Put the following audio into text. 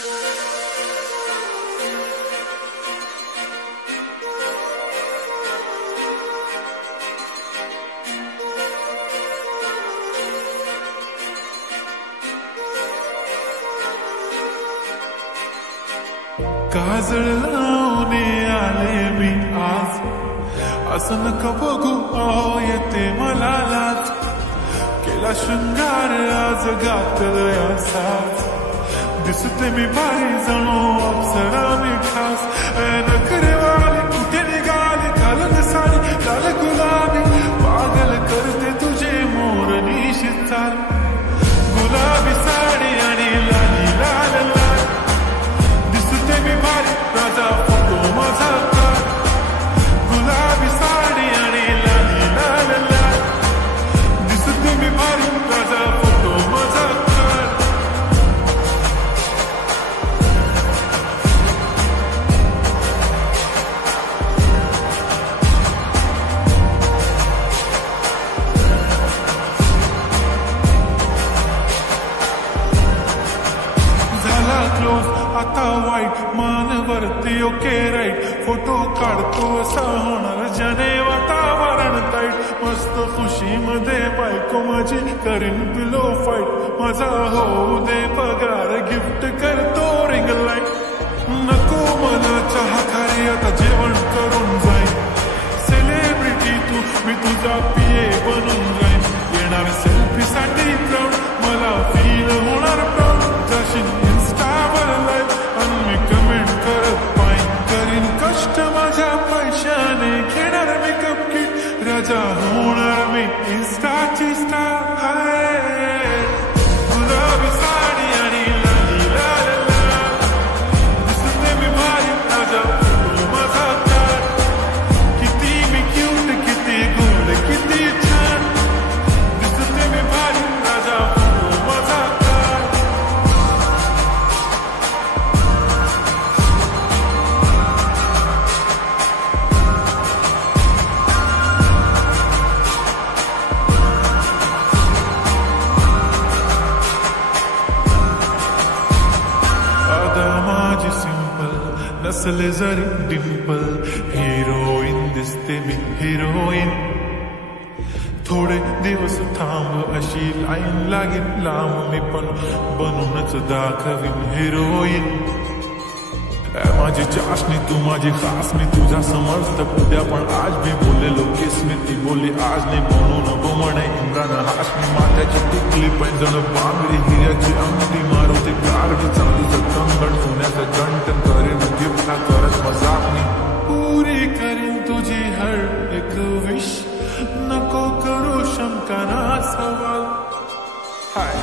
काजळ लावणे आले मी आज, असं नका बघू अहो येते मला लाज, केला शृंगार आज घातलंय असाच, दिसते मी भारी जणू अप्सरा मी खास, नखरेवाली कुठे निघाली घालून साडी लाल गुलाबी, पागल करते तुझे मोरनी शिचार, गुलाबी साडी आणि लाली लाल लाल, दिसते मी भारी राजा फोटो माझा काढ, गुलाबी साडी आणि लाली लाल लाल, दिसते मी भारी राजा फोटो माझा काढ. झाला क्लोज आता वाईट, मान वरती ओके राईट, फोटो काढतो असा होणार जने वातावरण ताईट, मस्त खुशीमध्ये बायको माझी करीन पिलो फाईट, माझा होऊ दे पगार गिफ्ट करतो रिंग लाईट, नको मला चहा खारी आता जेवण करून जाईन, सेलिब्रिटी तू मी तुझा पिये बनून जाईन, येणार सेल्फी साठी क्राऊड मला फील होणार प्राऊड, जाशील इन्स्टावर लाईव्ह आणि मी कमेंट करत पाईन, करीन कष्ट माझ्या पैशाने, घेणार मेकअप किट राजा होणार मी इन्स्टाची स्टार आहे, गुलाबी साडी आणि लाली लाल लाल, दिसते मी भारी राजा फोटो माझा काढ, किती मी क्यूट किती गोड किती छान, दिसते मी भारी राजा फोटो माझा काढ. माझी सिंपल नसले जरी डिंपल, हिरोईन दिसते मी हिरोईन, थोडे दिवस थांब अशी लाईन लागेल लांब, मी पण बनूनच दाखवीन हिरोईन, माझी चाशनी तू माझी खास, मी तुझा समर्थक उद्या पण आज मी बोललेलो किस मी, ती बोलली आज नाही म्हणून नको म्हणे इम्रान हाशमी, माथ्याची टिकली पैंजण बांगडी हिऱ्याची अंगठी, मारुती गारडी चांदीचं कंगण, सोन्याचं गंटन, करीन गिफ्ट हा करत मजाक मी, पुरी करीन तुझी हर एक विश, नको करू शंका ना सवाल. हाय